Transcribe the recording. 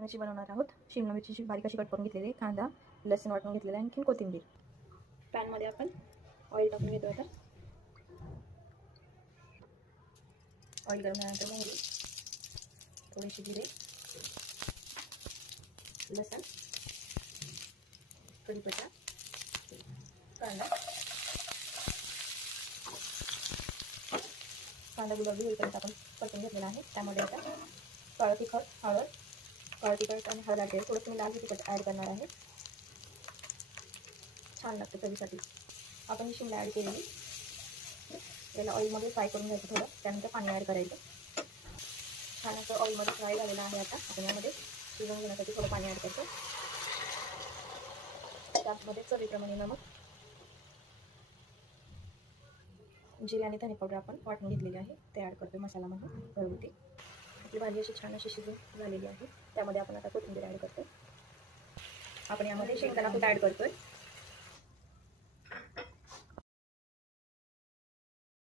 मिरची बनवणार आहोत। शिमला मिरचीची बारीक अशी कट करून घेतलेली आहे, कांदा लसूण वाटून घेतलेला आहे, आणखी कोथिंबीर। पॅनमध्ये आपण ऑइल टाकून घेतो। आता ऑइल गरम झाल्यानंतर मोहरी, थोडीशी जिरे, लसूण, कढीपत्ता, कांदा गुलाबी होईपर्यंत आपण परतून घेतलेला आहे। त्यामध्ये आता काळं तिखट, हळद, काळं तिखट आणि हळद ॲड थोडंसं मी लाल तिखट ॲड करणार आहे, छान लागतं चवीसाठी। आपण ही शिमला ॲड केलेली याला ऑइलमध्ये फ्राय करून घ्यायचं थोडं, त्यानंतर पाणी ॲड करायचं। छान असं ऑइलमध्ये फ्राय झालेलं आहे। आता आपण यामध्ये शिजवून घेण्यासाठी थोडं पाणी ॲड करतो। त्यामध्ये चवीप्रमाणे नमक, जिरे आणि धने पावडर आपण वाटून घेतलेली आहे ते ॲड करतो मसाल्यामध्ये घरगुती। आपली भाजी अशी छान अशी शिजून झालेली आहे। त्यामध्ये आपण आता कोथिंबीर ॲड करतो। आपण यामध्ये शेंगदाणा कूट ॲड करतोय।